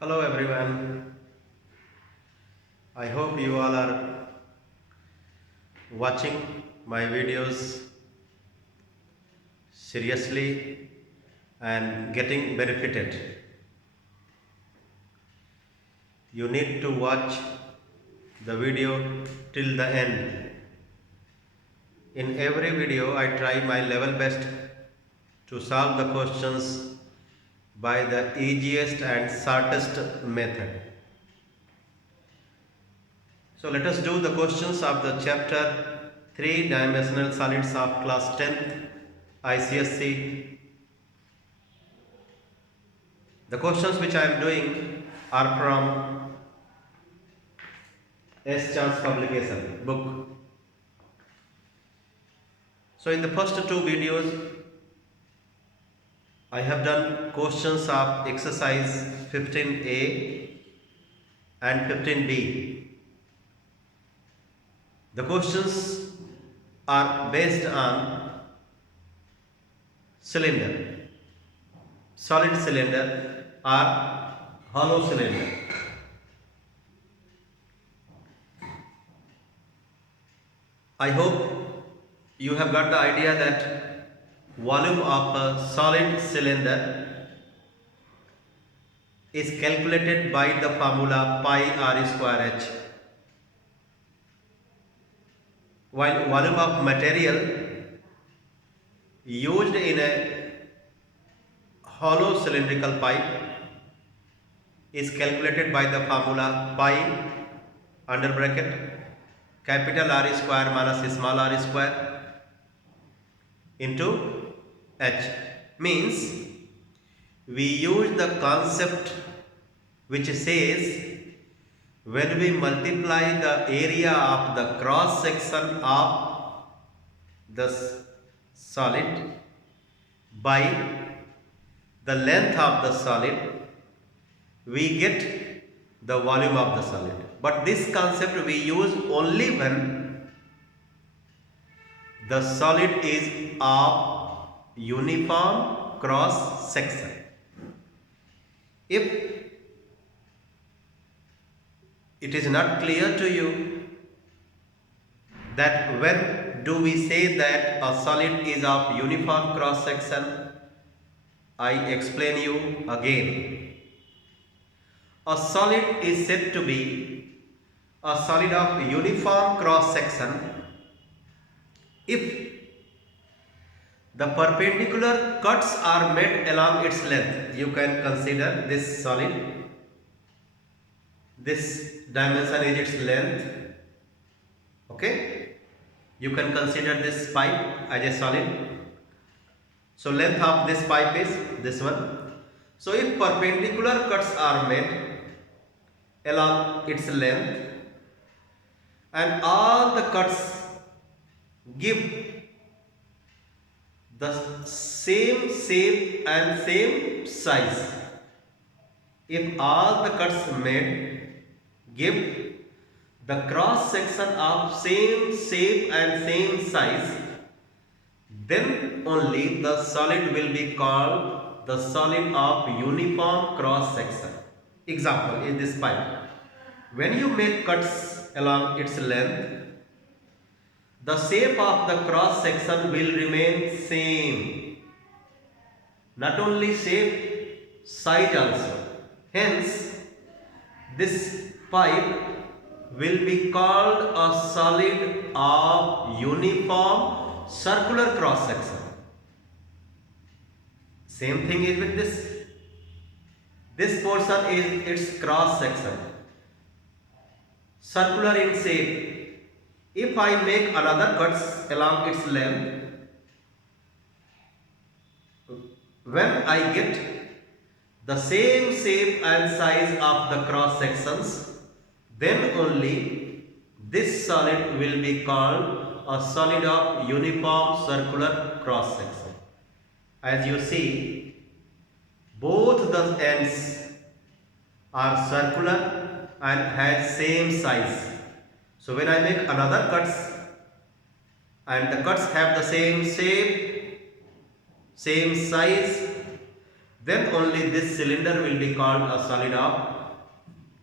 Hello everyone. I hope you all are watching my videos seriously and getting benefited. You need to watch the video till the end. In every video I try my level best to solve the questions by the easiest and shortest method. So let us do the questions of the chapter 3 dimensional solids of class 10th ICSC. The questions which I am doing are from S. Chance publication book. So in the first two videos I have done questions of exercise 15A and 15B. The questions are based on cylinder, solid cylinder or hollow cylinder. I hope you have got the idea that volume of a solid cylinder is calculated by the formula pi r square h, while volume of material used in a hollow cylindrical pipe is calculated by the formula pi under bracket capital R square minus small r square into h. Means we use the concept which says when we multiply the area of the cross section of the solid by the length of the solid, we get the volume of the solid. But this concept we use only when the solid is of uniform cross section. If it is not clear to you that when do we say that a solid is of uniform cross section, I explain you again. A solid is said to be a solid of uniform cross section if the perpendicular cuts are made along its length. You can consider this solid, this dimension is its length, okay. You can consider this pipe as a solid. So length of this pipe is this one. So if perpendicular cuts are made along its length and all the cuts give the same shape and same size, if all the cuts made give the cross section of same shape and same size, then only the solid will be called the solid of uniform cross section. Example in this pipe, when you make cuts along its length, the shape of the cross section will remain same. Not only shape, size also. Hence, this pipe will be called a solid of uniform circular cross section. Same thing is with this. This portion is its cross section, circular in shape. If I make another cuts along its length, when I get the same shape and size of the cross sections, then only this solid will be called a solid of uniform circular cross section. As you see, both the ends are circular and has same size. So when I make another cuts and the cuts have the same shape, same size, then only this cylinder will be called a solid of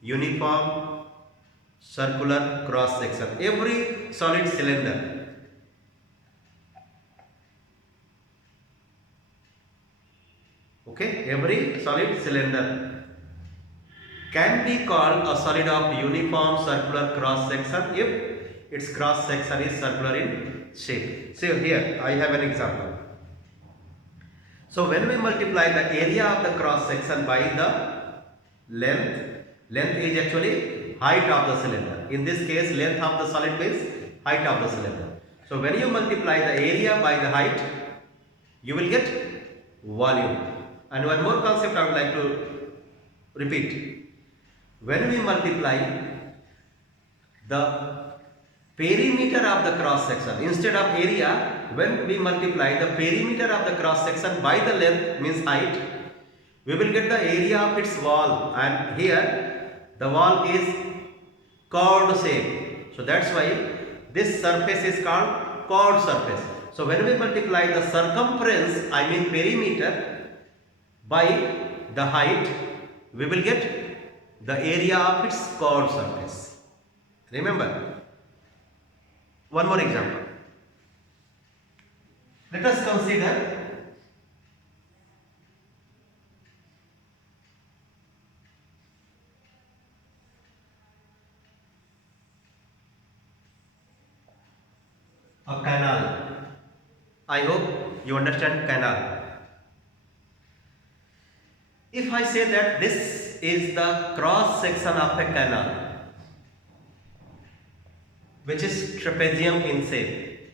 uniform circular cross section. Every solid cylinder, okay, every solid cylinder can be called a solid of uniform circular cross section if its cross section is circular in shape. So here I have an example. So when we multiply the area of the cross section by the length is actually height of the cylinder. In this case, length of the solid means height of the cylinder. So when you multiply the area by the height, you will get volume. And one more concept I would like to repeat. When we multiply the perimeter of the cross section, instead of area, when we multiply the perimeter of the cross section by the length means height, we will get the area of its wall, and here the wall is curved shape. So that's why this surface is called curved surface. So when we multiply the circumference, I mean perimeter, by the height, we will get the area of its curved surface. Remember. One more example. Let us consider a canal. I hope you understand canal. If I say that this is the cross section of a canal, which is trapezium in shape.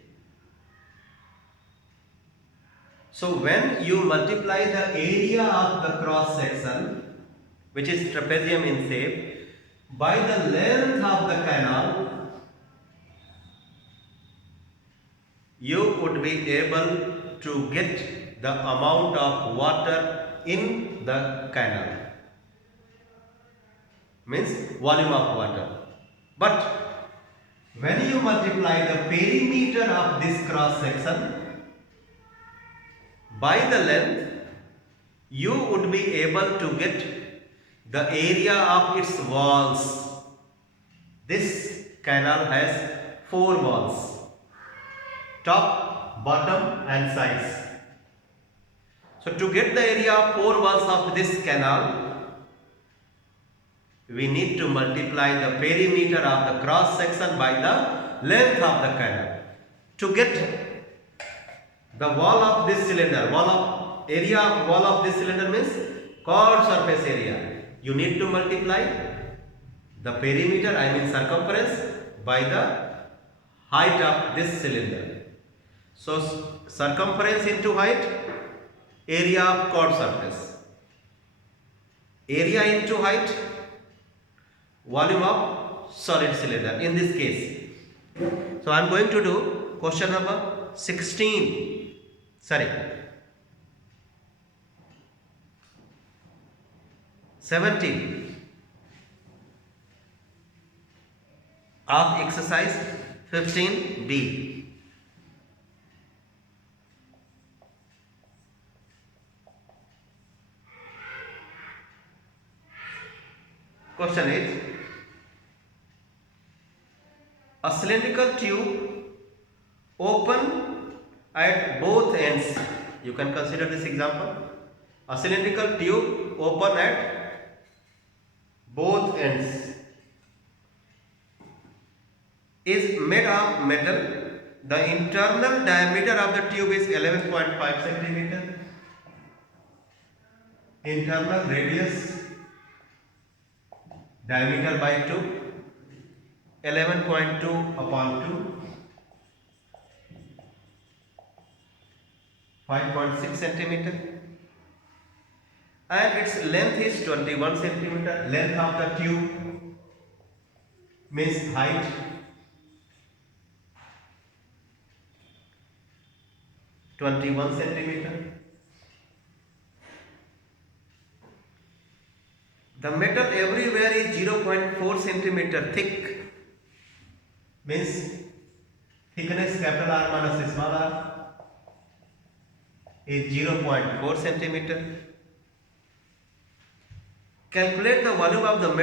So when you multiply the area of the cross section, which is trapezium in shape, by the length of the canal, you would be able to get the amount of water in the canal, means volume of water. But when you multiply the perimeter of this cross section by the length, you would be able to get the area of its walls. This canal has 4 walls, top, bottom and sides. So to get the area of 4 walls of this canal, we need to multiply the perimeter of the cross section by the length of the canal. To get the wall of this cylinder, area of wall of this cylinder means curved surface area. You need to multiply the perimeter, I mean circumference, by the height of this cylinder. So circumference into height, area of curved surface. Area into height, volume of solid cylinder in this case. So I am going to do question number 17 of exercise 15B. Question is, a cylindrical tube open at both ends. You can consider this example. A cylindrical tube open at both ends is made of metal. The internal diameter of the tube is 11.5 centimeter. Internal radius diameter by 2, 11.2 upon 2, 5.6 centimeter, and its length is 21 centimeter. Length of the tube means height. (21 centimeter). The metal everywhere is 0.4 centimeter thick, means thickness capital R minus small r is 0.4 centimeter. Calculate the volume of the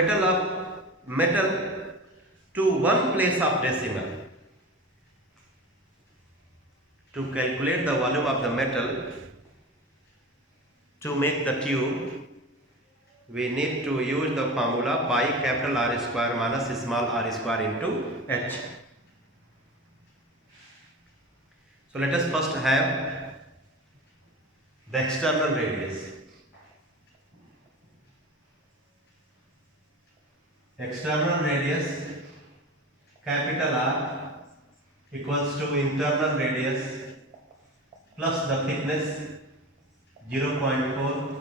metal to one place of decimal. To calculate the volume of the metal to make the tube, we need to use the formula pi capital R square minus small r square into h. So let us first have the external radius. External radius capital R equals to internal radius plus the thickness 0.4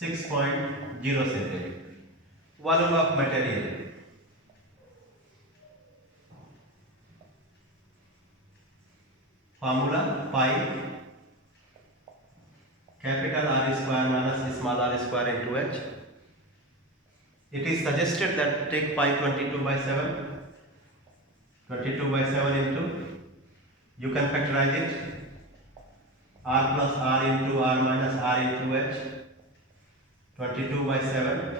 6.0 centimeter. Volume of material. Formula pi capital R square minus small r square into h. It is suggested that take pi 22 by 7. 22 by 7 into, you can factorize it, r plus r into r minus r into h. 22 by 7,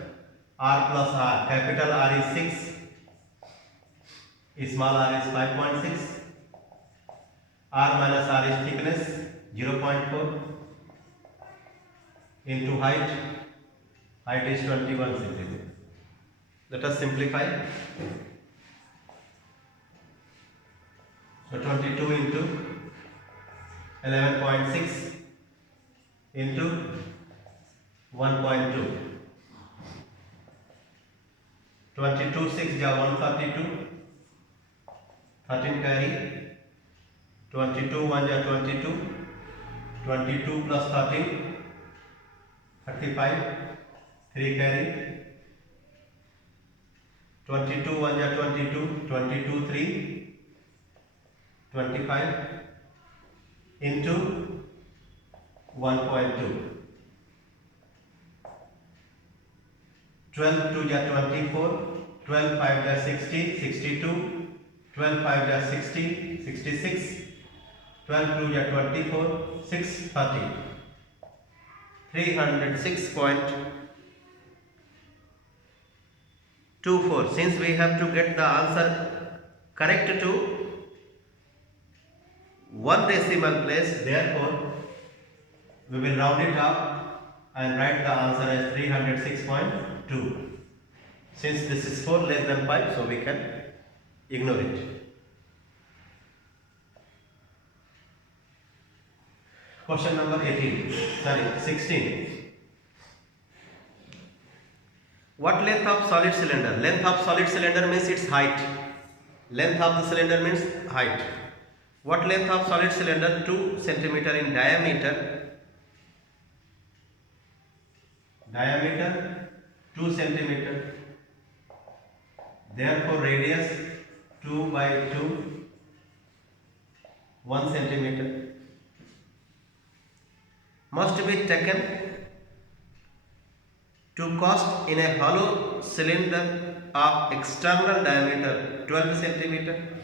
r plus r, capital R is 6, small r is 5.6, r minus r is thickness 0.4 into height is 21 centimeter. Let us simplify. So 22 into 11.6 into 1.2. 22 6 ja 132. 13 carry. 22 1 ja 22. 22 plus 13 35. 3 carry. 22 1 ja 22. 22 3 25 into 1.2. 12 2 ja 24, 12 5 ja 60, 62, 12 5 ja 60, 66, 12 2 ja 24, 6 30, 306.24. Since we have to get the answer correct to one decimal place, therefore we will round it up and write the answer as 306.2. Since this is 4 less than 5, so we can ignore it. Question number 16. What length of solid cylinder? Length of solid cylinder means its height. Length of the cylinder means height. What length of solid cylinder? 2 centimeter in diameter. Diameter 2 centimeter. Therefore radius 2 by 2, 1 centimeter. Must be taken to cast in a hollow cylinder of external diameter 12 centimeter.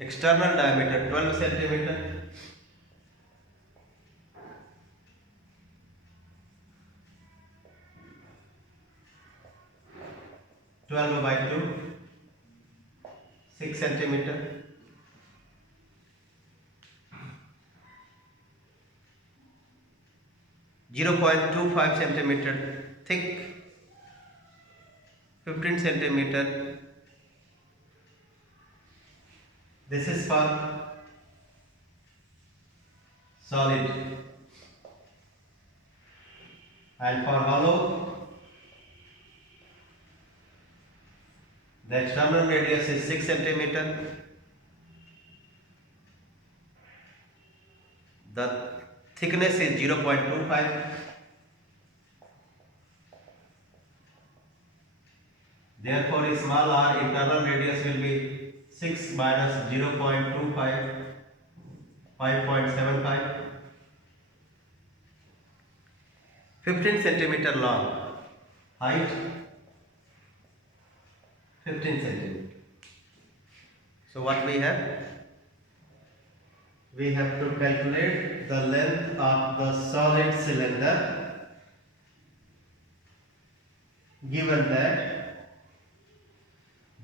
External diameter 12 centimeter. by 2, 6 centimeter. .25 centimeter thick, 15 centimeter. This is for solid, and for hollow the external radius is 6 centimeter. The thickness is 0.25. Therefore, small r internal radius will be 6 minus 0.25, 5.75. 15 centimeter long. Height 15 centimeter. So what we have? We have to calculate the length of the solid cylinder given that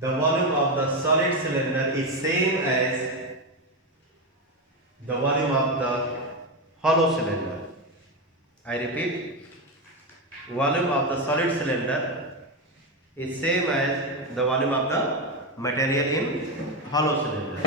the volume of the solid cylinder is same as the volume of the hollow cylinder. I repeat, volume of the solid cylinder is same as the volume of the material in hollow cylinder.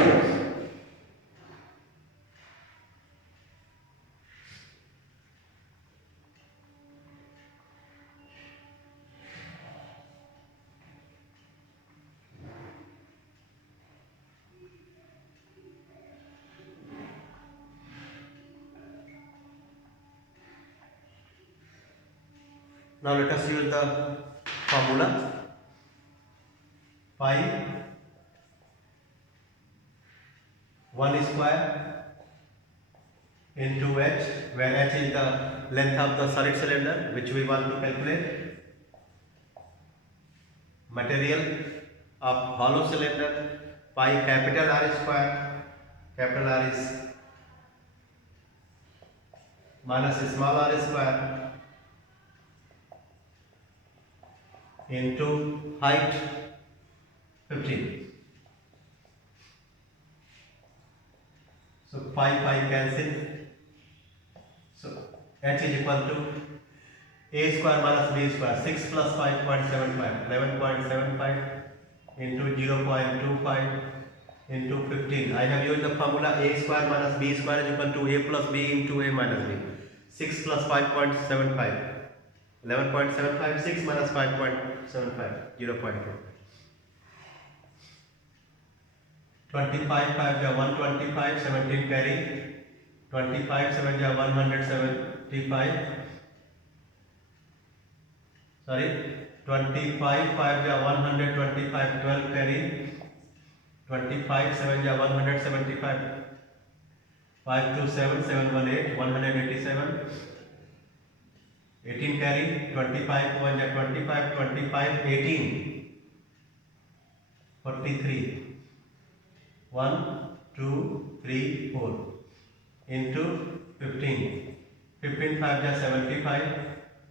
Now let us use the formula. Pi 1 square into h, where h is the length of the solid cylinder which we want to calculate. Material of hollow cylinder, pi capital R square, capital R is minus small r square into height 15. So pi cancel. So h is equal to a square minus b square, 6 plus 5.75, 11.75 into 0.25 into 15. I have used the formula a square minus b square is equal to a plus b into a minus b. 6 plus 5.75, 11.75, 6 minus 5.75, 0.2. 25 5 ja 125, 17 carry, 25 7 ja 175, sorry, 25 5 ja 125, 12 carry, 25 7 ja 175, 5 2 7 7 1 8, 187, 18 carry, 25 1 ja 25, 25 18, 43, 1 2 3 4 into 15. 15 5 ja 75,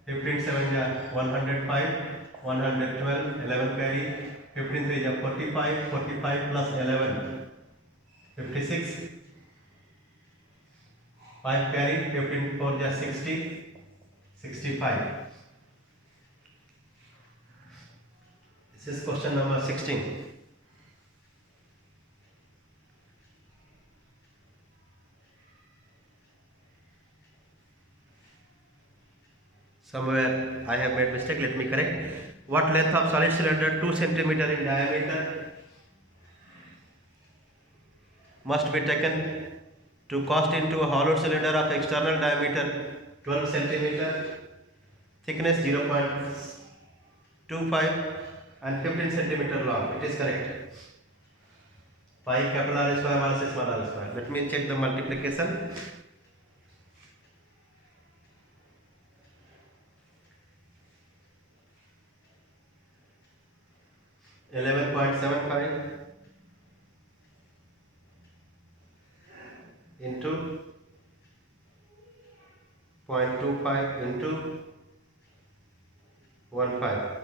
15 7 ja 105, 112, 11 carry, 15 3 ja 45, 45 plus 11, 56, 5 carry, 15 4 ja 60, 65. This is question number 16. Somewhere I have made mistake, let me correct. What length of solid cylinder 2 cm in diameter must be taken to cast into a hollow cylinder of external diameter 12 cm, thickness 0.25 and 15 cm long. It is correct. Pi capital R square versus small r square. Let me check the multiplication. 11.75 into 0.25 into 1.5.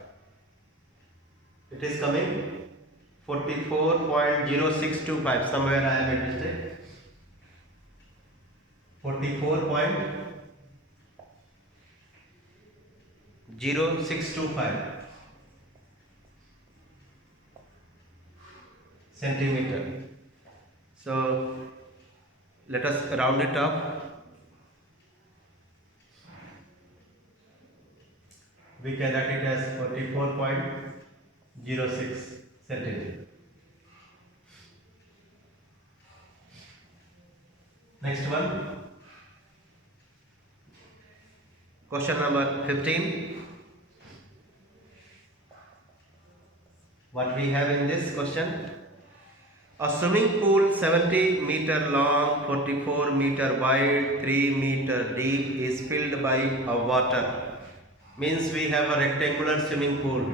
It is coming 44.0625. Somewhere I have made mistake. 44.0625 centimeter. So let us round it up. We can write it as 44.06 centimeter. Next one. Question number 15. What we have in this question? A swimming pool 70 meter long, 44 meter wide, 3 meter deep is filled by a water. Means we have a rectangular swimming pool.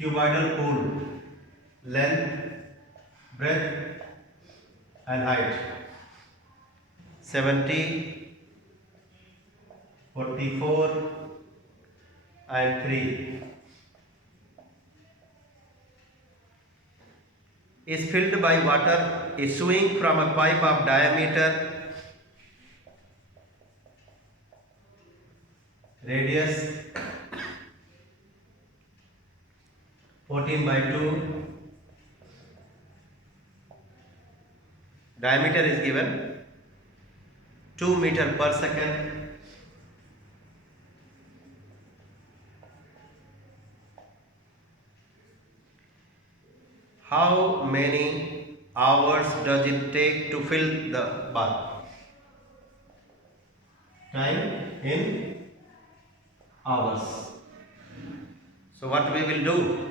cuboidal pool, length, breadth and height. 70, 44 and 3 is filled by water issuing from a pipe of diameter, radius 14 by 2, diameter is given 2 meter per second. How many hours does it take to fill the bath? Time in hours. So what we will do?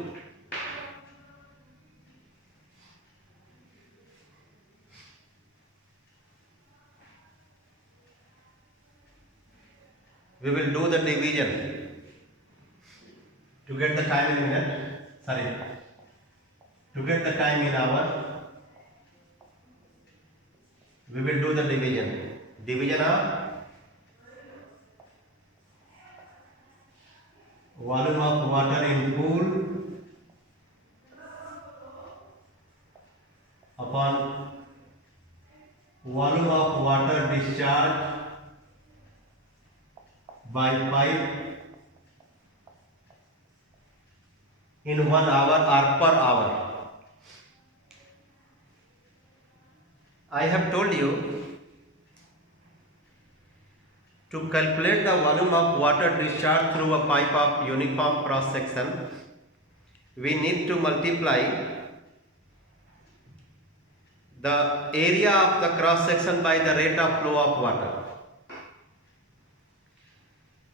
We will do the division to get the time in minute. Sorry. To get the time in hour, we will do the division. Division of volume of water in pool upon volume of water discharged by pipe in 1 hour or per hour. I have told you to calculate the volume of water discharged through a pipe of uniform cross section. We need to multiply the area of the cross section by the rate of flow of water.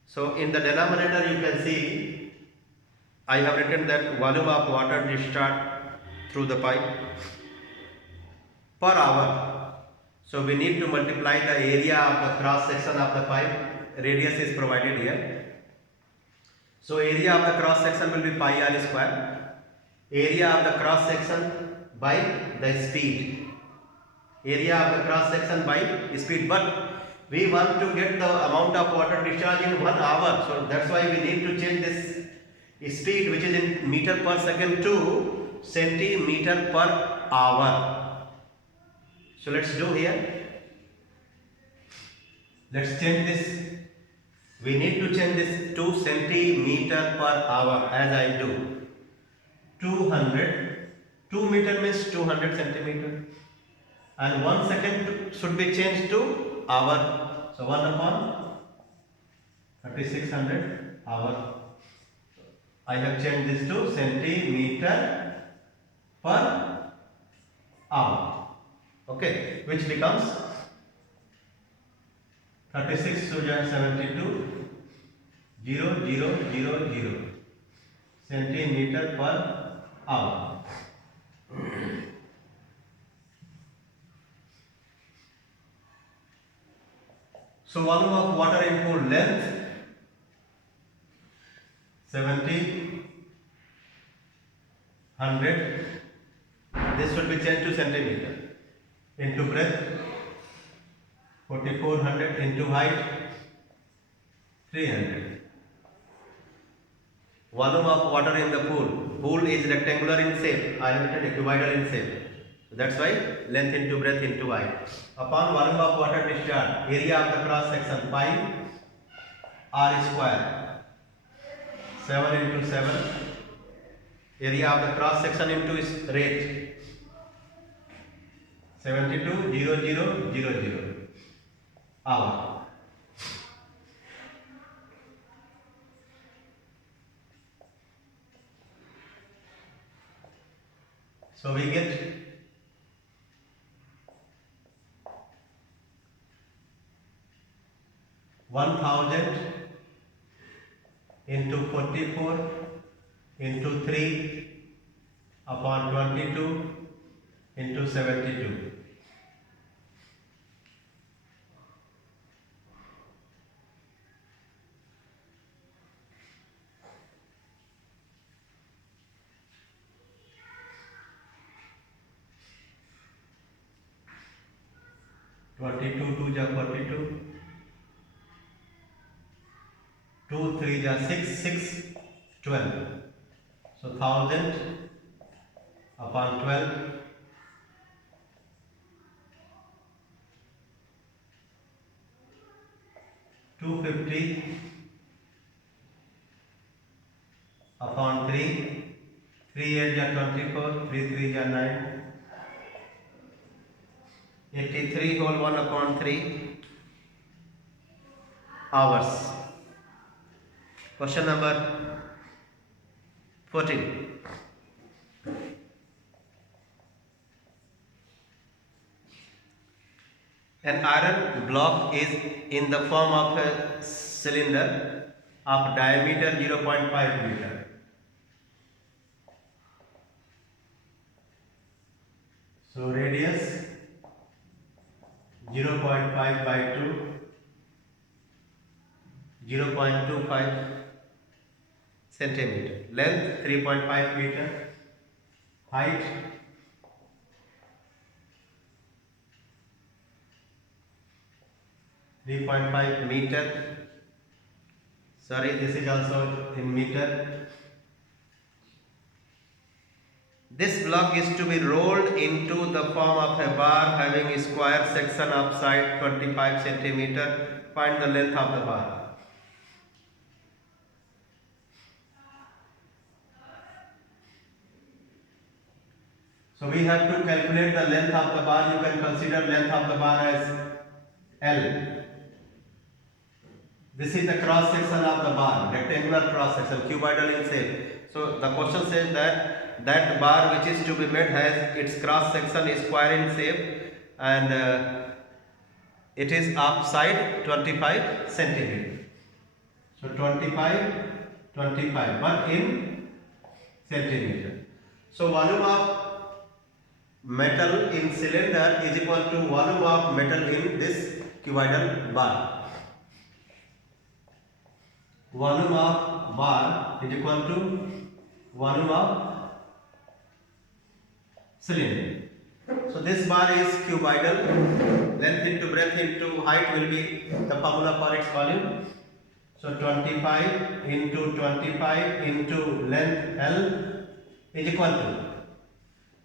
So in the denominator you can see I have written that volume of water discharged through the pipe per hour. So we need to multiply the area of the cross section of the pipe. Radius is provided here. So area of the cross section will be pi r square. Area of the cross section by the speed. Area of the cross section by speed. But we want to get the amount of water discharge in 1 hour. So that's why we need to change this speed, which is in meter per second, to centimeter per hour. So let's do here. Let's change this. We need to change this to centimeter per hour, as I do. 200. 2 meter means 200 centimeter. And 1 second should be changed to hour. So 1 upon 3600 hour. I have changed this to centimeter per hour. Okay, which becomes 36 to 72 0 centimeter per hour. So volume of water in pool, length 70, 100. This should be changed to centimeter. Into breadth 4400, into height 300. Volume of water in the pool. Pool is rectangular in shape. I have written cuboidal in shape. So that's why length into breadth into height. Upon volume of water discharged, area of the cross section pi r square. 7 into 7. Area of the cross section into its rate. 72 hour. So we get 1000 into 44 into 3 upon 22 into 72. 22 2 जा 42, 2 3 जा 6 6 12, so 1000 upon 12, 250 upon 3, 3 8 जा 24, 3 3 जा 9, 83 whole 1 upon 3 hours. Question number 14. An iron block is in the form of a cylinder of diameter 0.5 meter. So radius 0.5 by 2, 0.25 centimeter. Length 3.5 meter. Height 3.5 meter. Sorry, this is also in meter. This block is to be rolled into the form of a bar having a square section of side 25 centimeter. Find the length of the bar. So we have to calculate the length of the bar. You can consider length of the bar as L. This is the cross section of the bar, rectangular cross section, cuboidal in shape. So the question says that bar which is to be made has its cross section is square in shape and it is of side 25 centimeter. So 25, 25, but in centimeter. So volume of metal in cylinder is equal to volume of metal in this cuboidal bar. Volume of bar is equal to volume of cylinder. So this bar is cuboidal. Length into breadth into height will be the formula for its volume. So 25 into 25 into length L is equal to.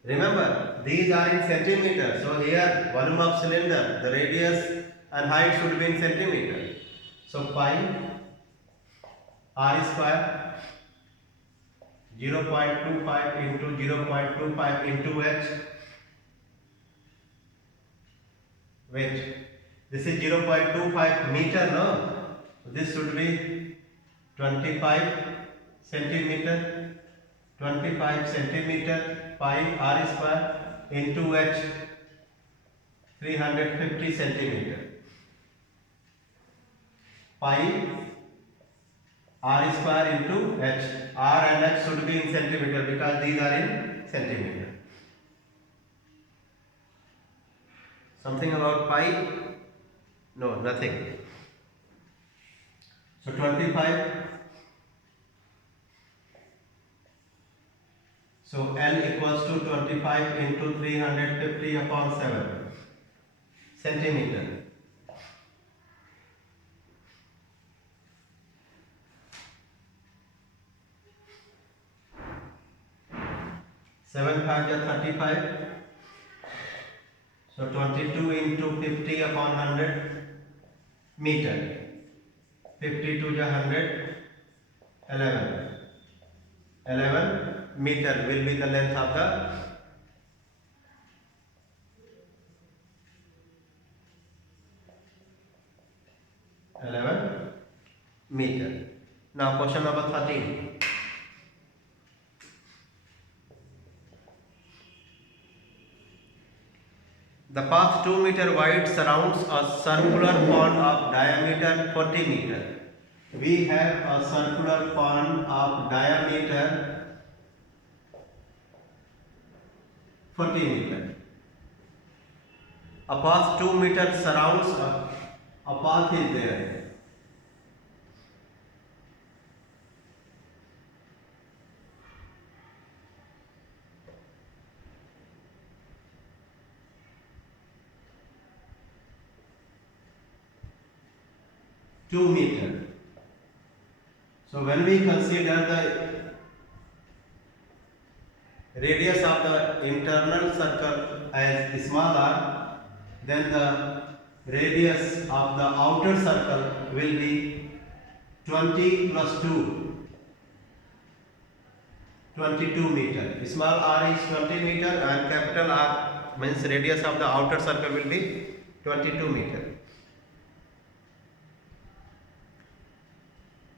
Remember, these are in centimeter. So here volume of cylinder, the radius and height should be in centimeter. So pi r square 0.25 into 0.25 into h. Wait, this is 0.25 meter, no? So this should be 25 centimeter. 25 centimeter pi r square into h 350 centimeter. Pi r square into h. R and h should be in centimeter because these are in centimeter. Something about pi? No, nothing. So 25. So L equals to 25 into 350 upon 7 centimeter. 7 5 is 35. So 22 into 50 upon 100 meter. 52 is 100. 11. 11 meter will be the length of the 11 meter. Now question number 13. The path 2 meter wide surrounds a circular pond of diameter 40 meter. We have a circular pond of diameter 40 meter. A path 2 meter surrounds a path is there. 2 meter. So when we consider the radius of the internal circle as small r, then the radius of the outer circle will be 20 plus 2, 22 meter. Small r is 20 meter and capital R means radius of the outer circle will be 22 meter.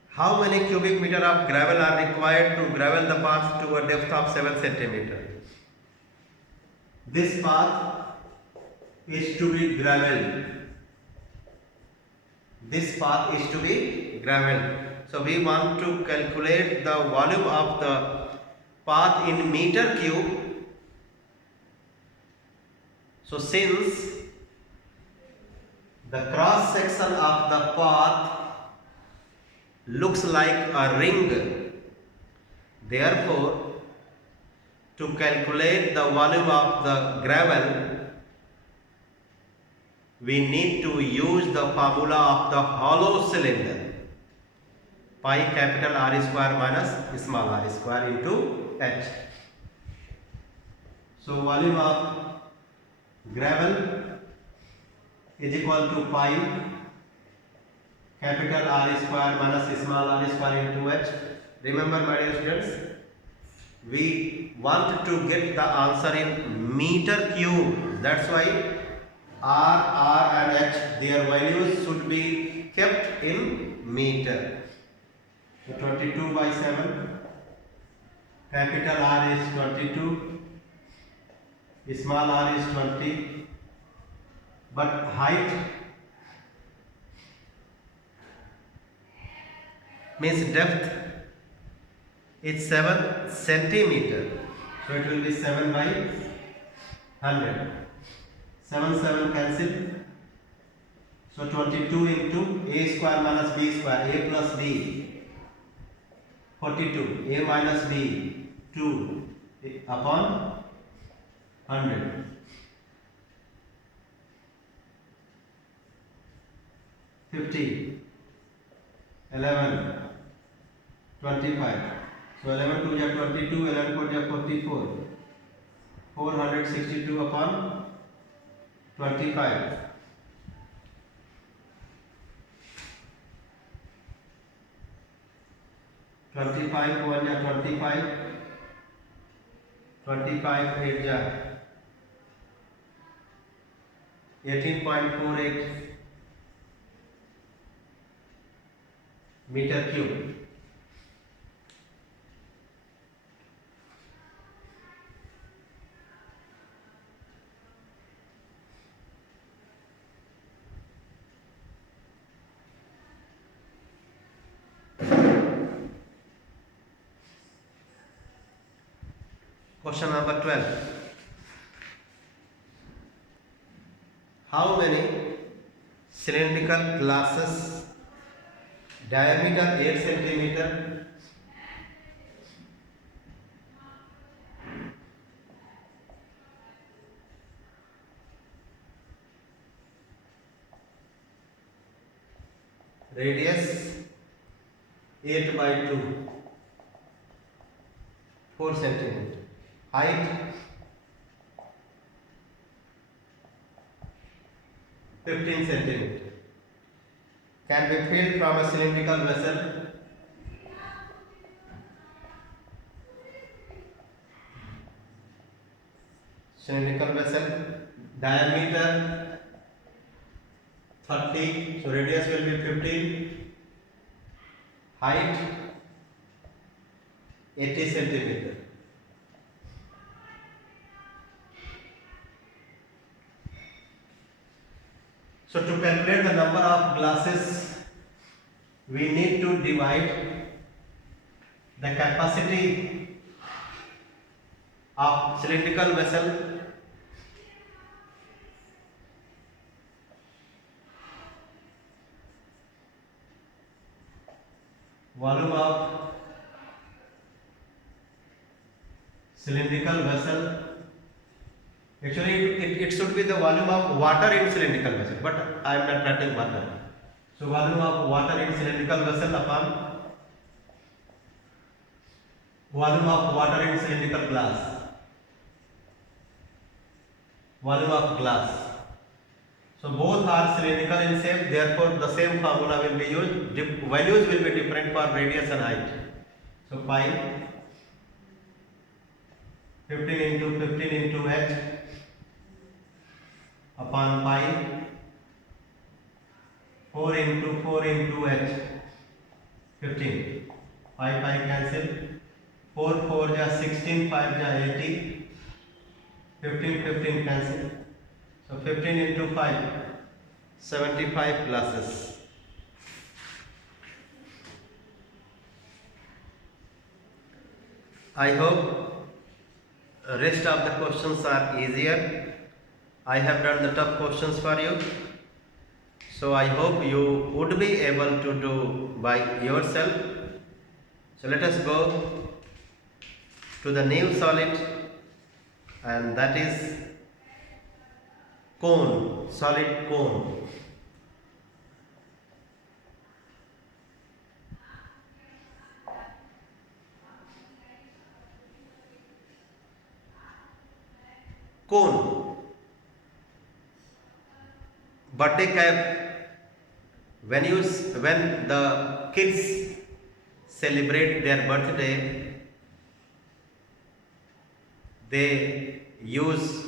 How many cubic meter of gravel are required to gravel the path to a depth of 7 centimeter? This path is to be gravelled. This path is to be gravelled. So we want to calculate the volume of the path in meter cube. So since the cross section of the path looks like a ring, therefore to calculate the volume of the gravel we need to use the formula of the hollow cylinder, pi capital R square minus small r square into h. So volume of gravel is equal to pi capital R square minus small r square into h. Remember my dear students, we want to get the answer in meter cube. That's why R and h, their values should be kept in meter. So 22 by 7, capital R is 22, small r is 20, but height means depth is 7 centimeter. So it will be 7 by 100. 7 cancel. So 22 into a square minus b square, a plus b, 42, a minus b, 2 upon 100. 50, 11, 25. So 11 to 22, 11 to 44. 462 upon 25. 25 1 ja 25. 25 8 ja 18.48 meter cube. Question number 12. How many cylindrical glasses diameter 8 centimeter radius 8 by 2 4 centimeter, height 15 centimeter can be filled from a cylindrical vessel diameter 30, so radius will be 15, height 80 centimeter. So to calculate the number of glasses, we need to divide the capacity of cylindrical vessel volume of cylindrical vessel. Actually it should be the volume of water in cylindrical vessel, but I am not writing water. So volume of water in cylindrical vessel upon volume of water in cylindrical glass. Volume of glass. So both are cylindrical in shape, therefore the same formula will be used. Values will be different for radius and height. So pi 15 into 15 into h upon pi 4 into 4 into h 15. Pi cancel. 4 4 ja 16, 5 ja 80. 15 cancel. So 15 into 5 75 glasses. I hope rest of the questions are easier. I have done the tough questions for you. So I hope you would be able to do by yourself. So let us go to the new solid, and that is cone, solid cone. Cone. Birthday cap. When the kids celebrate their birthday, they use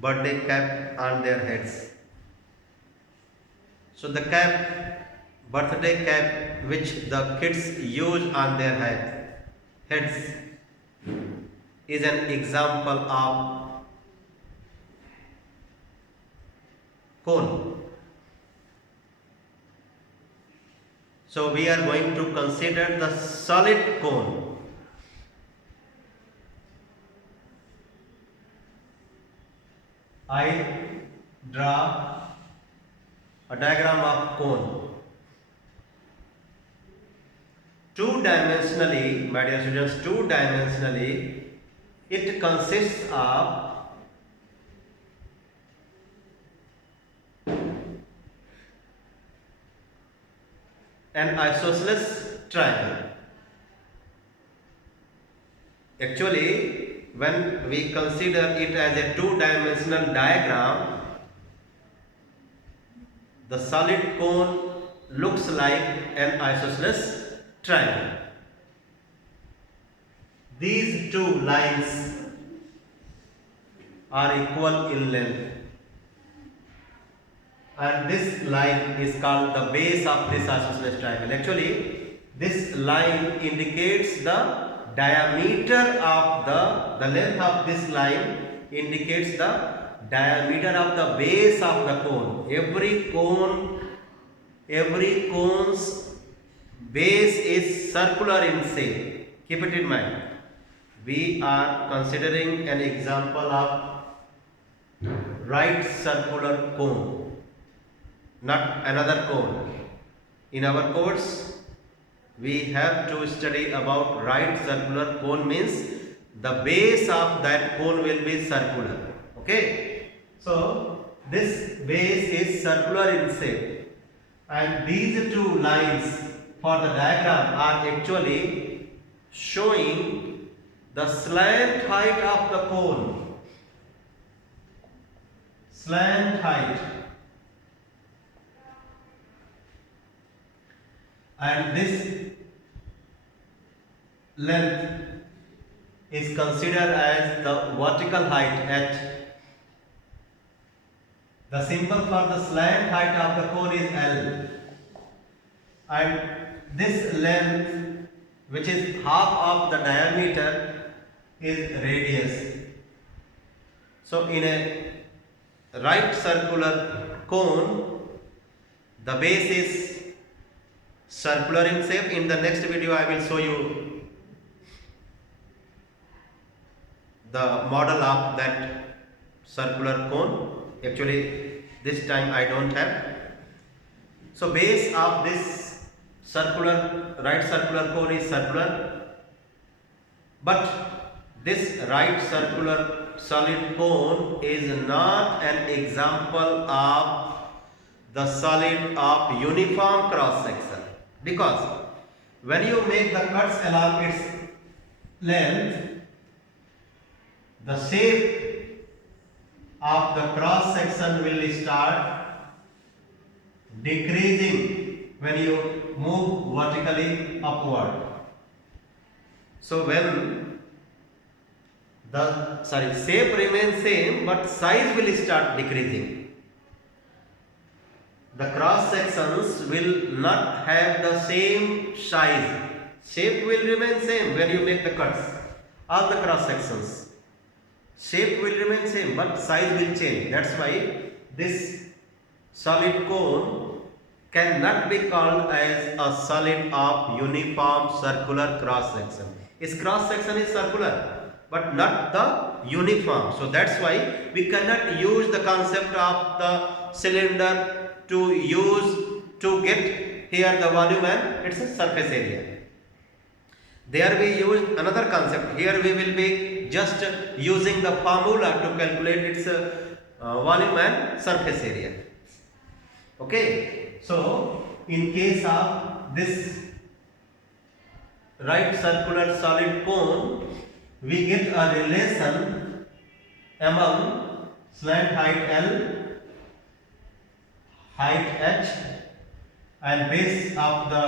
birthday cap on their heads. So the birthday cap which the kids use on their heads is an example of cone. So we are going to consider the solid cone. I draw a diagram of cone. Two-dimensionally, my dear students, two-dimensionally, it consists of an isosceles triangle. Actually, when we consider it as a two-dimensional diagram, the solid cone looks like an isosceles triangle. These two lines are equal in length, and this line is called the base of this isosceles triangle. Actually, this line indicates the diameter of the length of this line indicates the diameter of the base of the cone. Every cone's base is circular in shape. Keep it in mind. We are considering an example of right circular cone, not another cone. In our course, we have to study about right circular cone, means the base of that cone will be circular. Okay. So this base is circular in shape, and these two lines for the diagram are actually showing the slant height of the cone. Slant height. And this length is considered as the vertical height h. The symbol for the slant height of the cone is L, and this length, which is half of the diameter, is radius. So in a right circular cone, the base is circular in shape. In the next video, I will show you the model of that circular cone. Actually, this time I don't have. So base of this right circular cone is circular, but this right circular solid cone is not an example of the solid of uniform cross section, because when you make the cuts along its length, the shape of the cross section will start decreasing when you move vertically upward. So when the shape remains same, but size will start decreasing. The cross sections will not have the same size. Shape will remain same when you make the cuts. All the cross sections, shape will remain same, but size will change. That's why this solid cone cannot be called as a solid of uniform circular cross section. Its cross section is circular, but not the uniform. So that's why we cannot use the concept of the cylinder to get here the volume and its surface area. There we use another concept. Here we will be just using the formula to calculate its volume and surface area. Okay, so in case of this right circular solid cone, we get a relation among slant height L, height h, and base of the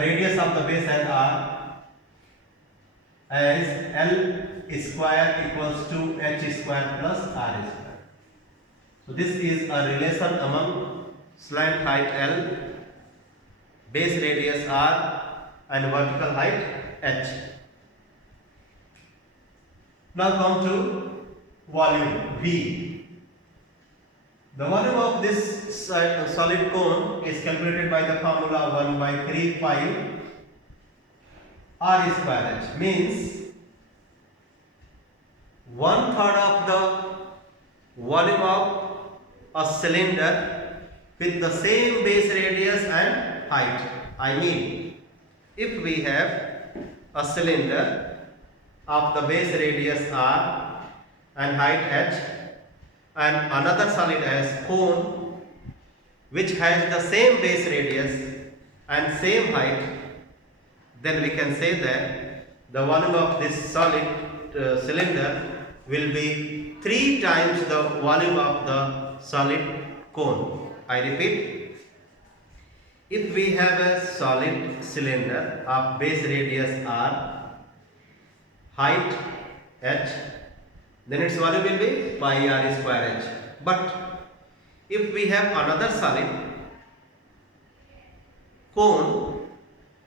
radius of the base as r, as L square equals to h square plus r square. So this is a relation among slant height L, base radius r, and vertical height h. Now come to volume V. The volume of this solid cone is calculated by the formula 1 by 3 pi r square h, means 1/3 of the volume of a cylinder with the same base radius and height. I mean, if we have a cylinder of the base radius r and height h, and another solid as cone which has the same base radius and same height, then we can say that the volume of this solid cylinder will be 3 times the volume of the solid cone. I repeat, if we have a solid cylinder of base radius r, height h, then its volume will be pi r square h. But if we have another solid cone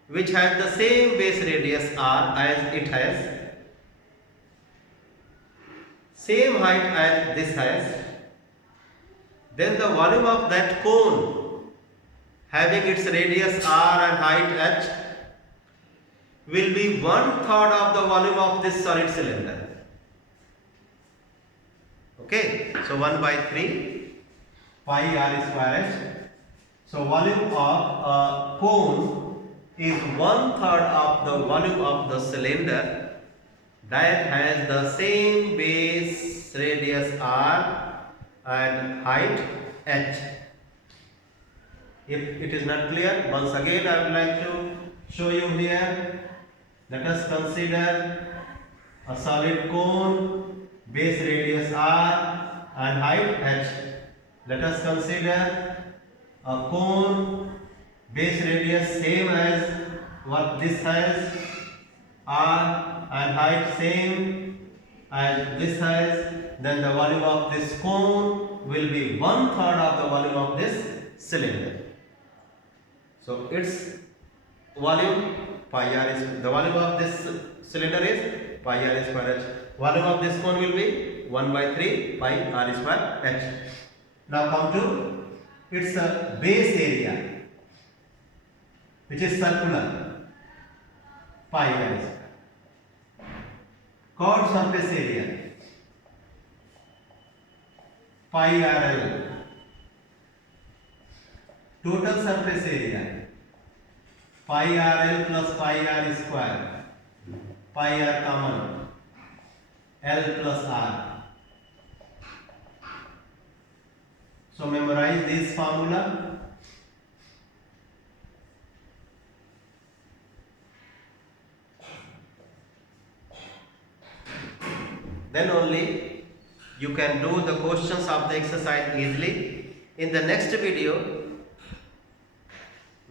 which has the same base radius r as it has, same height as this has, then the volume of that cone having its radius r and height h will be 1/3 of the volume of this solid cylinder. Okay, so 1 by 3 pi r square h. So volume of a cone is 1/3 of the volume of the cylinder that has the same base radius r and height h. If it is not clear, once again I would like to show you here. Let us consider a solid cone, base radius r and height h. Let us consider a cone, base radius same as what this has, r and height same as this has, then the volume of this cone will be 1/3 of the volume of this cylinder. So its volume pi r is, the volume of this cylinder is pi r square h. Volume of this cone will be 1 by 3 pi r square h. Now come to its base area, which is circular, pi r square. Chord surface area, pi r l. Total surface area, pi r l plus pi r square, pi r common, l plus r. So memorize this formula. Then only you can do the questions of the exercise easily. In the next video,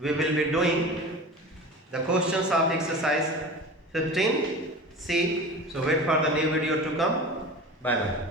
we will be doing the questions of exercise 15C. So wait for the new video to come. Bye bye.